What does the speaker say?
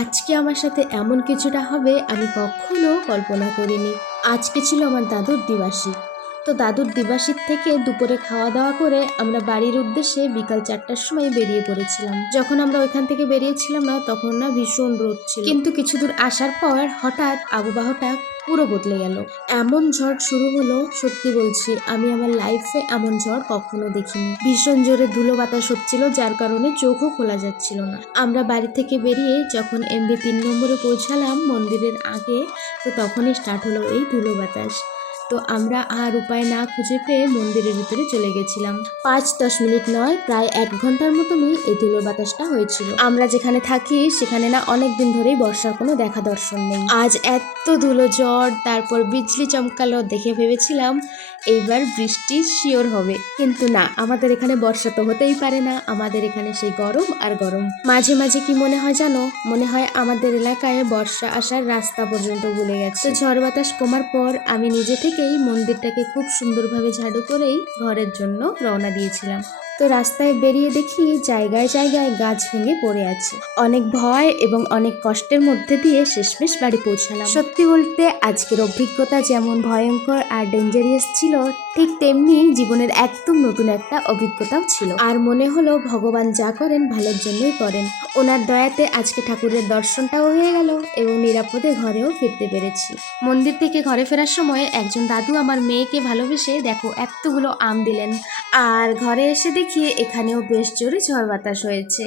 আজকে আমার সাথে এমন কিছুটা হবে আমি কখনো কল্পনা করিনি। আজকে ছিল আমার দাদুর দিবাসী। তো দাদুর দিবাসীর থেকে দুপুরে খাওয়া দাওয়া করে আমরা বাড়ির উদ্দেশ্যে বিকাল 4টার সময় বেরিয়ে পড়েছিলাম। যখন আমরা ওইখান থেকে বেরিয়েছিলাম না তখন না ভীষণ রোদ ছিল, কিন্তু কিছু দূর আসার পর হঠাৎ আবহাওয়াটা পুরো বদলে গেল। এমন ঝড় শুরু হলো, সত্যি বলছি আমি আমার লাইফে এমন ঝড় কখনো দেখিনি। ভীষণ জোরে ধুলো বাতাস হচ্ছিল, যার কারণে চোখও খোলা যাচ্ছিল না। আমরা বাড়ি থেকে বেরিয়ে যখন এমবি 3 নম্বরে পৌঁছালাম মন্দিরের আগে, তো তখনই স্টার্ট হলো এই ধুলো বাতাস। তো আমরা আর উপায় না খুঁজে পেয়ে মন্দিরের ভিতরে চলে গেছিলাম। 5-10 মিনিট নয়, প্রায় 1 ঘন্টার মতনই এই ধুলো বাতাসটা হয়েছিল। আমরা যেখানে থাকি সেখানে না অনেক দিন ধরেই বর্ষার কোনো দেখা দর্শন নেই। আজ এত ধুলো ঝড়, তারপর বিজলি চমকালো, দেখে ভেবেছিলাম এইবার বৃষ্টি শিওর হবে, কিন্তু না, আমাদের এখানে বর্ষা তো হতেই পারে না। আমাদের এখানে সেই গরম আর গরম। মাঝে মাঝে কি মনে হয় জানো, মনে হয় আমাদের এলাকায় বর্ষা আসার রাস্তা পর্যন্ত ভুলে গেছে। তো ঝড় বাতাস কমার পর আমি নিজে থেকেই মন্দিরটাকে খুব সুন্দরভাবে ঝাড়ু করেই ঘরের জন্য রওনা দিয়েছিলাম। তো রাস্তায় বেরিয়ে দেখি জায়গায় জায়গায় গাছ ভেঙে পড়ে আছে। অনেক ভয় এবং অনেক কষ্টের মধ্যে দিয়ে শেষমেশ বাড়ি পৌঁছালাম। সত্যি বলতে আজকের অভিজ্ঞতা যেমন ভয়ঙ্কর আর ডেঞ্জারিয়াস ছিল, ঠিক তেমনি জীবনের একদম নতুন একটা অভিজ্ঞতাও ছিল। আর মনে হলো ভগবান যা করেন ভালোর জন্যই করেন। ওনার দয়াতে আজকে ঠাকুরের দর্শনটাও হয়ে গেল এবং নিরাপদে ঘরেও ফিরতে পেরেছি। মন্দির থেকে ঘরে ফেরার সময় একজন দাদু আমার মেয়েকে ভালোবেসে দেখো এতগুলো আম দিলেন। আর ঘরে এসে দেখি এখানেও বেশ জোরে ঝড় বাতাস হয়েছে।